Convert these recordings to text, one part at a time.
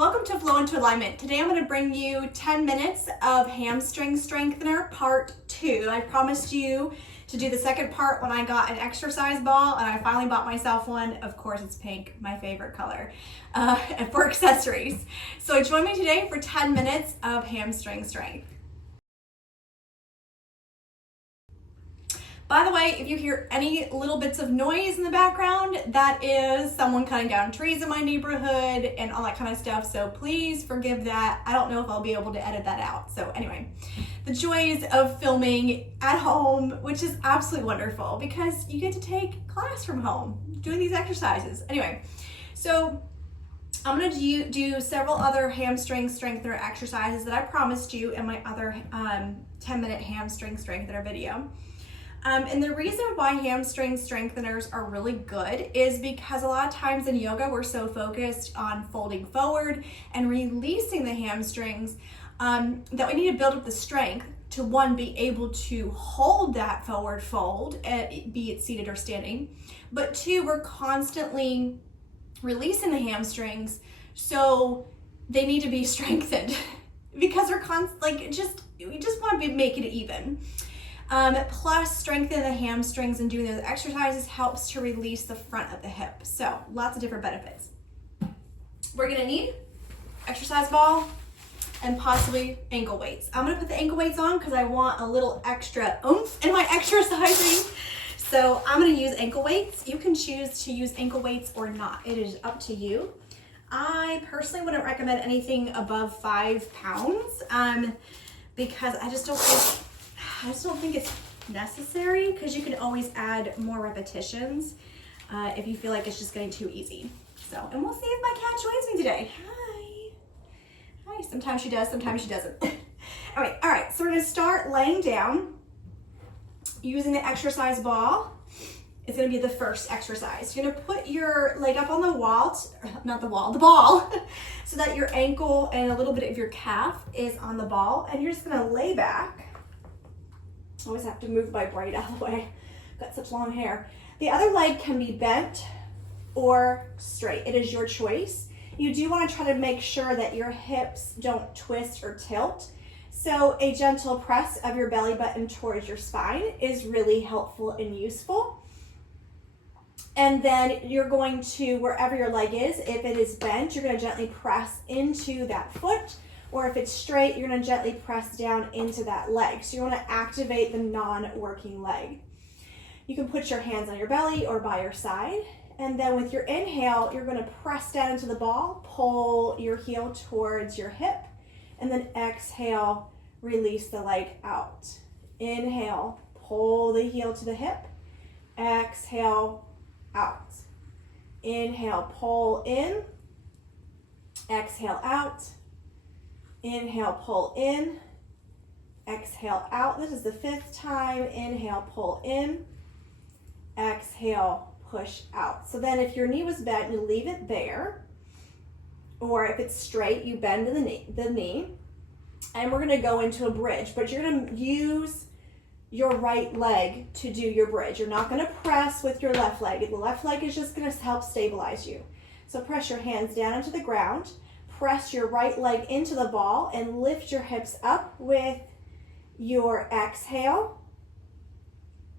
Welcome to Flow into Alignment. Today I'm going to bring you 10 minutes of hamstring strengthener part 2. I promised you to do the second part when I got an exercise ball, and I finally bought myself one. Of course, it's pink, my favorite color, for accessories. So join me today for 10 minutes of hamstring strength. By the way, if you hear any little bits of noise in the background, that is someone cutting down trees in my neighborhood and all that kind of stuff. So please forgive that. I don't know if I'll be able to edit that out. So anyway, the joys of filming at home, which is absolutely wonderful because you get to take class from home doing these exercises. Anyway, so I'm going to do several other hamstring strengthener exercises that I promised you in my other 10-minute hamstring strengthener video. And the reason why hamstring strengtheners are really good is because a lot of times in yoga, we're so focused on folding forward and releasing the hamstrings that we need to build up the strength to, one, be able to hold that forward fold, be it seated or standing, but two, we're constantly releasing the hamstrings, so they need to be strengthened because we just want to make it even. Plus, strengthening the hamstrings and doing those exercises helps to release the front of the hip. So, lots of different benefits. We're going to need exercise ball and possibly ankle weights. I'm going to put the ankle weights on because I want a little extra oomph in my exercising. So, I'm going to use ankle weights. You can choose to use ankle weights or not. It is up to you. I personally wouldn't recommend anything above 5 pounds because I just don't think it's necessary, because you can always add more repetitions if you feel like it's just getting too easy. So, and we'll see if my cat joins me today. Hi. Sometimes she does, sometimes she doesn't. All right. So we're gonna start laying down using the exercise ball. It's gonna be the first exercise. You're gonna put your leg up on the wall, the ball, so that your ankle and a little bit of your calf is on the ball, and you're just gonna lay back. I always have to move my braid out of the way. Got such long hair. The other leg can be bent or straight. It is your choice. You do want to try to make sure that your hips don't twist or tilt. So a gentle press of your belly button towards your spine is really helpful and useful. And then you're going to, wherever your leg is, if it is bent, you're going to gently press into that foot. Or if it's straight, you're going to gently press down into that leg. So you want to activate the non-working leg. You can put your hands on your belly or by your side. And then with your inhale, you're going to press down into the ball, pull your heel towards your hip, and then exhale, release the leg out. Inhale, pull the heel to the hip, exhale, out. Inhale, pull in, exhale, out. Inhale, pull in, exhale, out. This is the 5th time. Inhale, pull in, exhale, push out. So then if your knee was bent, you leave it there. Or if it's straight, you bend the knee. And we're gonna go into a bridge, but you're gonna use your right leg to do your bridge. You're not gonna press with your left leg. The left leg is just gonna help stabilize you. So press your hands down into the ground. Press your right leg into the ball and lift your hips up with your exhale.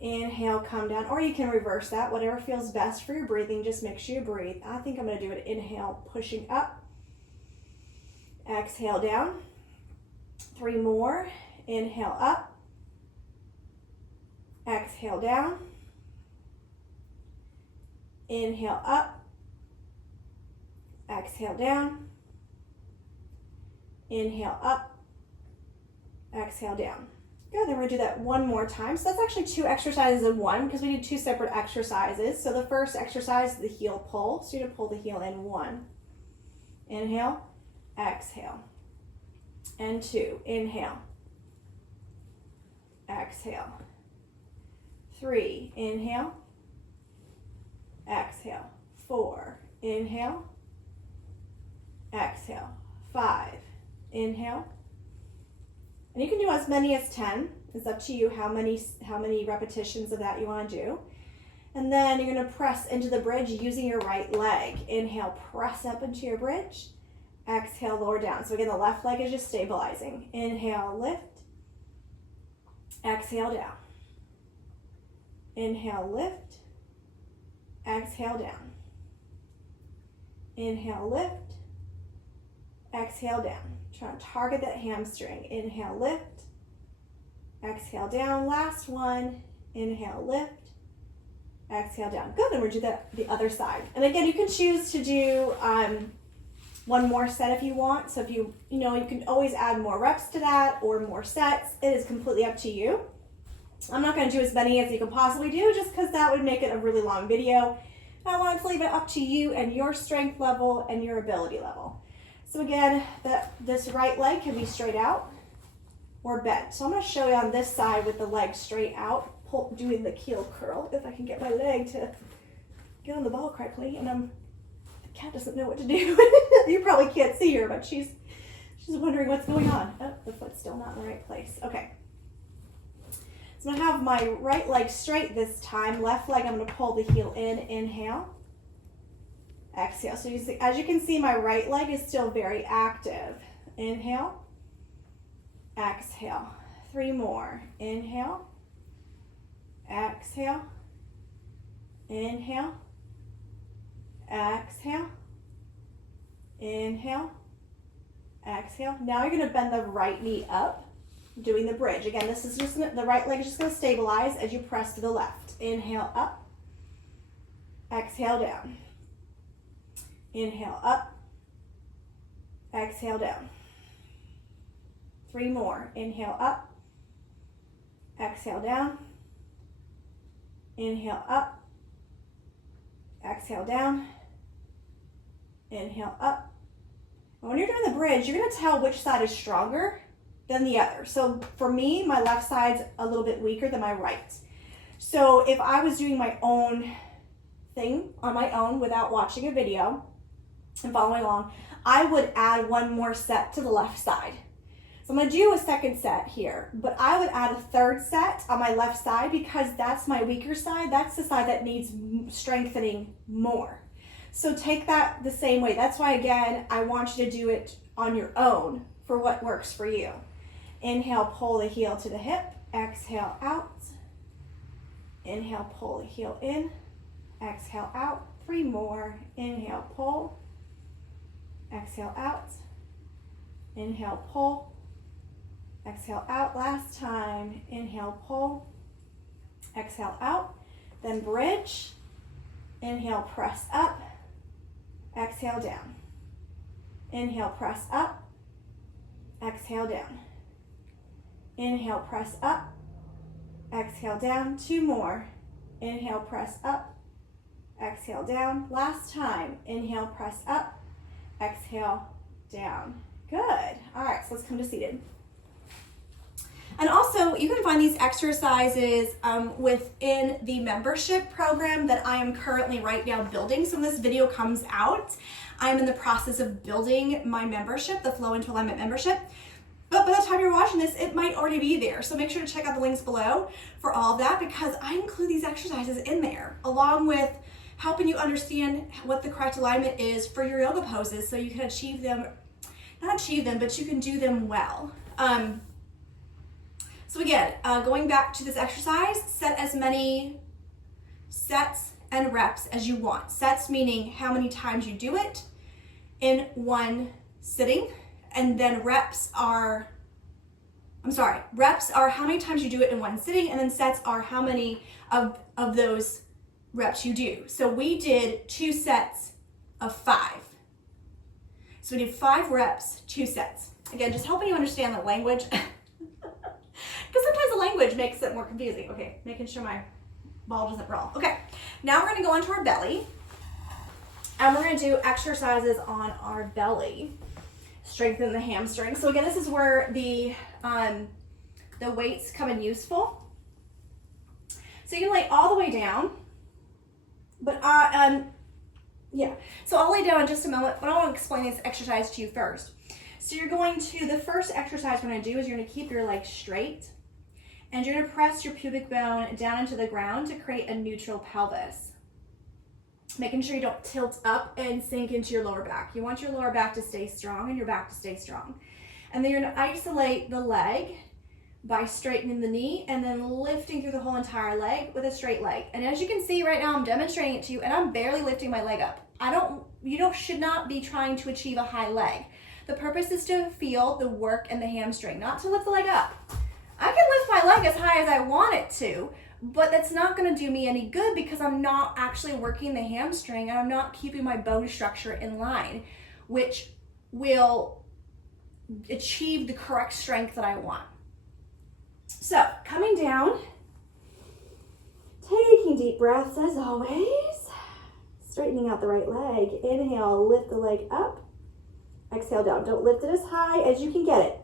Inhale, come down, or you can reverse that, whatever feels best for your breathing. Just make sure you breathe. I think I'm going to do it. Inhale, pushing up. Exhale, down. 3 more. Inhale, up. Exhale, down. Inhale, up. Exhale, down. Inhale, up, exhale, down. Good, then we're gonna do that one more time. So that's actually 2 exercises in one because we did 2 separate exercises. So the first exercise is the heel pull. So you're gonna pull the heel in 1. Inhale, exhale. And 2, inhale, exhale. 3, inhale, exhale. 4, inhale, exhale. 5, inhale, and you can do as many as 10. It's up to you how many repetitions of that you want to do. And then you're going to press into the bridge using your right leg. Inhale, press up into your bridge. exhale, lower down. So again, the left leg is just stabilizing. Inhale, lift, exhale, down. Inhale, lift, exhale, down. Inhale, lift, exhale, down. Try to target that hamstring. Inhale, lift, exhale, down. Last one. Inhale, lift, exhale, down. Good, then we'll do the other side. And again, you can choose to do one more set if you want. So if you can always add more reps to that or more sets. It is completely up to you. I'm not going to do as many as you can possibly do just because that would make it a really long video. I wanted to leave it up to you and your strength level and your ability level. So again, this right leg can be straight out or bent. So I'm going to show you on this side with the leg straight out, doing the heel curl, if I can get my leg to get on the ball correctly. And the cat doesn't know what to do. You probably can't see her, but she's wondering what's going on. Oh, the foot's still not in the right place. Okay. So I'm going to have my right leg straight this time. Left leg, I'm going to pull the heel in. Inhale. Exhale. So as you can see, my right leg is still very active. Inhale. Exhale. 3 more. Inhale. Exhale. Inhale. Exhale. Inhale. Exhale. Now you're going to bend the right knee up, doing the bridge. Again, this is just the right leg is just going to stabilize as you press to the left. Inhale up. Exhale down. Inhale up. Exhale down. 3 more. Inhale up. Exhale down. Inhale up. Exhale down. Inhale up. And when you're doing the bridge, you're going to tell which side is stronger than the other. So for me, my left side's a little bit weaker than my right. So if I was doing my own thing on my own without watching a video and following along, I would add 1 more set to the left side. So I'm going to do a second set here, but I would add a 3rd set on my left side because that's my weaker side. That's the side that needs strengthening more. So take that the same way. That's why, again, I want you to do it on your own for what works for you. Inhale, pull the heel to the hip. Exhale, out. Inhale, pull the heel in. Exhale, out. 3 more. Inhale, pull. Exhale, out. Inhale, pull. Exhale, out. Last time. Inhale, pull. Exhale, out. Then bridge. Inhale, press up. Exhale, down. Inhale, press up. Exhale, down. Inhale, press up. Exhale, down. 2 more. Inhale, press up. Exhale, down. Last time. Inhale, press up. Exhale, down. Good. All right, so let's come to seated. And also, you can find these exercises within the membership program that I am currently right now building. So when this video comes out, I'm in the process of building my membership, the Flow into Alignment membership. But by the time you're watching this, it might already be there. So make sure to check out the links below for all of that because I include these exercises in there along with helping you understand what the correct alignment is for your yoga poses so you can achieve them, not achieve them, but you can do them well. So again, going back to this exercise, set as many sets and reps as you want. Sets meaning how many times you do it in one sitting, and then reps are how many times you do it in one sitting, and then sets are how many of those reps you do. So we did 2 sets of 5. So we did 5 reps, 2 sets. Again, just helping you understand the language. Because sometimes the language makes it more confusing. Okay, making sure my ball doesn't roll. Okay, now we're going to go onto our belly. And we're going to do exercises on our belly. Strengthen the hamstring. So again, this is where the weights come in useful. So you can lay all the way down. But so I'll lay down in just a moment, but I want to explain this exercise to you first. So you're going to, the first exercise we're going to do is you're going to keep your legs straight and you're going to press your pubic bone down into the ground to create a neutral pelvis. making sure you don't tilt up and sink into your lower back. You want your lower back to stay strong and your back to stay strong. And then you're gonna isolate the leg by straightening the knee and then lifting through the whole entire leg with a straight leg. And as you can see right now, I'm demonstrating it to you and I'm barely lifting my leg up. You should not be trying to achieve a high leg. The purpose is to feel the work in the hamstring, not to lift the leg up. I can lift my leg as high as I want it to, but that's not gonna do me any good because I'm not actually working the hamstring and I'm not keeping my bone structure in line, which will achieve the correct strength that I want. So, coming down, taking deep breaths as always, straightening out the right leg. Inhale, lift the leg up. Exhale down. Don't lift it as high as you can get it.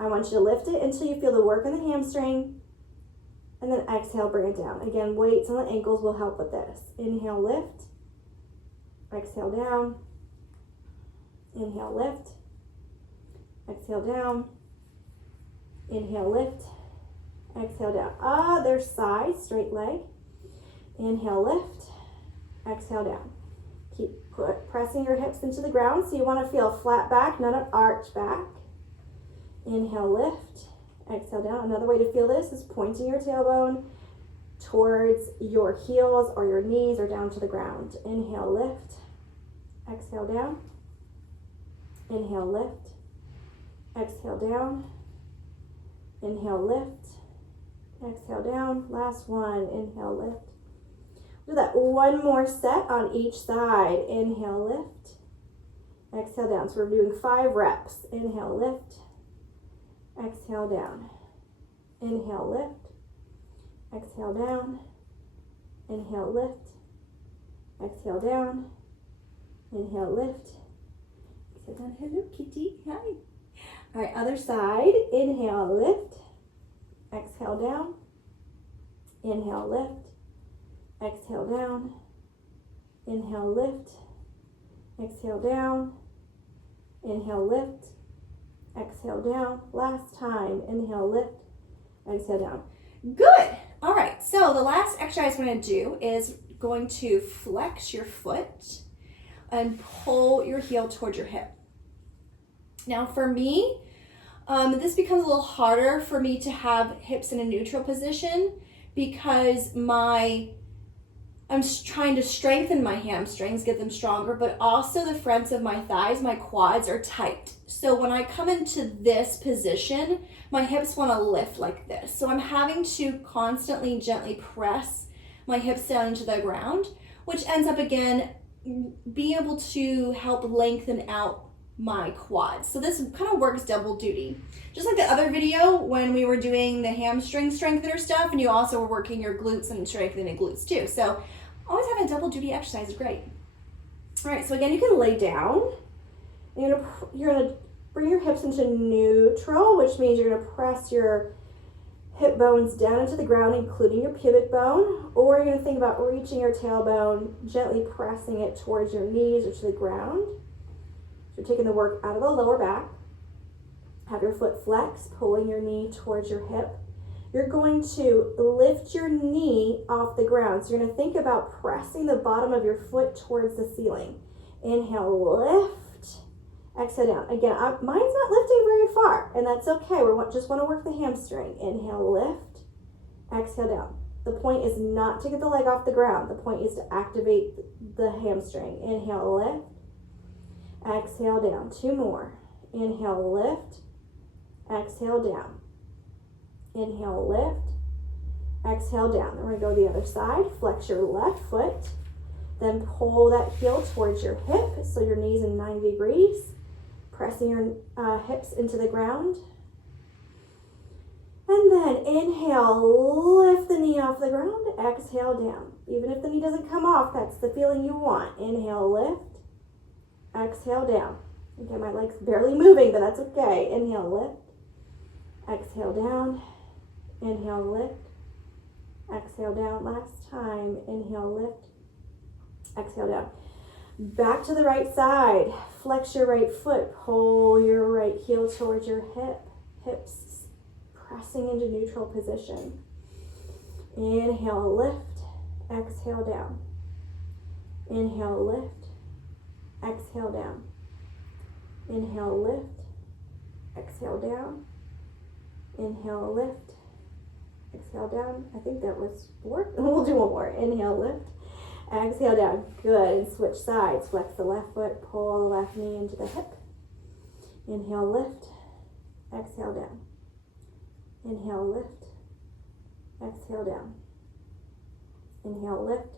I want you to lift it until you feel the work in the hamstring. And then exhale, bring it down. Again, weights on the ankles will help with this. Inhale, lift. Exhale down. Inhale, lift. Exhale down. Inhale, lift. Exhale down. Other side, straight leg. Inhale, lift. Exhale down. Keep pressing your hips into the ground. So you want to feel flat back, not an arch back. Inhale, lift. Exhale down. Another way to feel this is pointing your tailbone towards your heels or your knees or down to the ground. Inhale, lift. Exhale down. Inhale, lift. Exhale down. Inhale, lift. Exhale down. Last one. Inhale, lift. Do that one more set on each side. Inhale, lift. Exhale down. So we're doing 5 reps. Inhale, lift. Exhale down. Inhale, lift. Exhale down. Inhale, lift. Exhale down. Inhale, lift. Exhale down. Hello, kitty. Hi. All right, other side. Inhale, lift. Exhale down. Inhale, lift. Exhale down. Inhale, lift. Exhale down. Inhale, lift. Exhale down. Last time. Inhale, lift. Exhale down. Good. All right. So the last exercise we're going to do is going to flex your foot and pull your heel towards your hip. Now for me, this becomes a little harder for me to have hips in a neutral position because I'm trying to strengthen my hamstrings, get them stronger, but also the fronts of my thighs, my quads are tight. So when I come into this position, my hips want to lift like this. So I'm having to constantly gently press my hips down into the ground, which ends up again being able to help lengthen out my quads. So this kind of works double duty. Just like the other video when we were doing the hamstring strengthener stuff, and you also were working your glutes and strengthening glutes too. So always having a double duty exercise is great. All right, so again, you can lay down. You're gonna bring your hips into neutral, which means you're gonna press your hip bones down into the ground, including your pubic bone, or you're gonna think about reaching your tailbone, gently pressing it towards your knees or to the ground. So you're taking the work out of the lower back. Have your foot flex, pulling your knee towards your hip. You're going to lift your knee off the ground. So you're going to think about pressing the bottom of your foot towards the ceiling. Inhale, lift. Exhale down. Again, mine's not lifting very far, and that's okay. We just want to work the hamstring. Inhale, lift. Exhale down. The point is not to get the leg off the ground. The point is to activate the hamstring. Inhale, lift. Exhale down. 2 more. Inhale, lift. Exhale down. Inhale, lift. Exhale down. Then we're going to go the other side. Flex your left foot. Then pull that heel towards your hip so your knees in 90 degrees. Pressing your hips into the ground. And then inhale, lift the knee off the ground. Exhale down. Even if the knee doesn't come off, that's the feeling you want. Inhale, lift. Exhale down. Okay, my leg's barely moving, but that's okay. Inhale, lift. Exhale down. Inhale, lift. Exhale down. Last time. Inhale, lift. Exhale down. Back to the right side. Flex your right foot. Pull your right heel towards your hip. Hips pressing into neutral position. Inhale, lift. Exhale down. Inhale, lift. Exhale, down. Inhale, lift. Exhale, down. Inhale, lift. Exhale, down. I think that was 4. We'll do one more. Inhale, lift. Exhale, down. Good. And switch sides. Flex the left foot. Pull the left knee into the hip. Inhale, lift. Exhale, down. Inhale, lift. Exhale, down. Inhale, lift.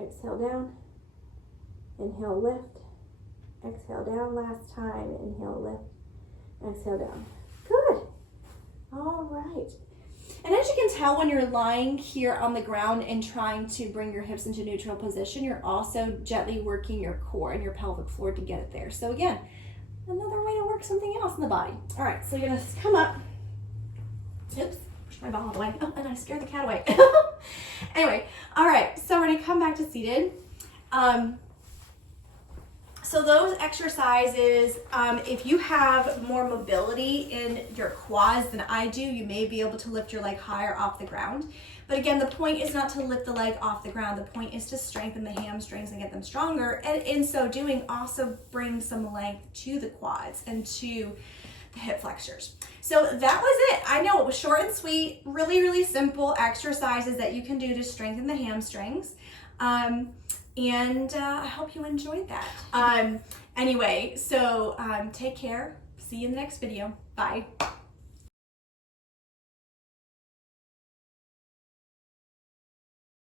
Exhale, down. Inhale, lift. Exhale, down. Last time. Inhale, lift. Exhale, down. Good. All right. And as you can tell, when you're lying here on the ground and trying to bring your hips into neutral position, you're also gently working your core and your pelvic floor to get it there. So again, another way to work something else in the body. All right, so you're gonna come up. Oops, push my ball away. Oh, and I scared the cat away. Anyway, all right, so we're gonna come back to seated. So those exercises, if you have more mobility in your quads than I do, you may be able to lift your leg higher off the ground. But again, the point is not to lift the leg off the ground. The point is to strengthen the hamstrings and get them stronger. And in so doing, also bring some length to the quads and to the hip flexors. So that was it. I know it was short and sweet, really, really simple exercises that you can do to strengthen the hamstrings. And I hope you enjoyed that. Anyway, so take care. See you in the next video. Bye.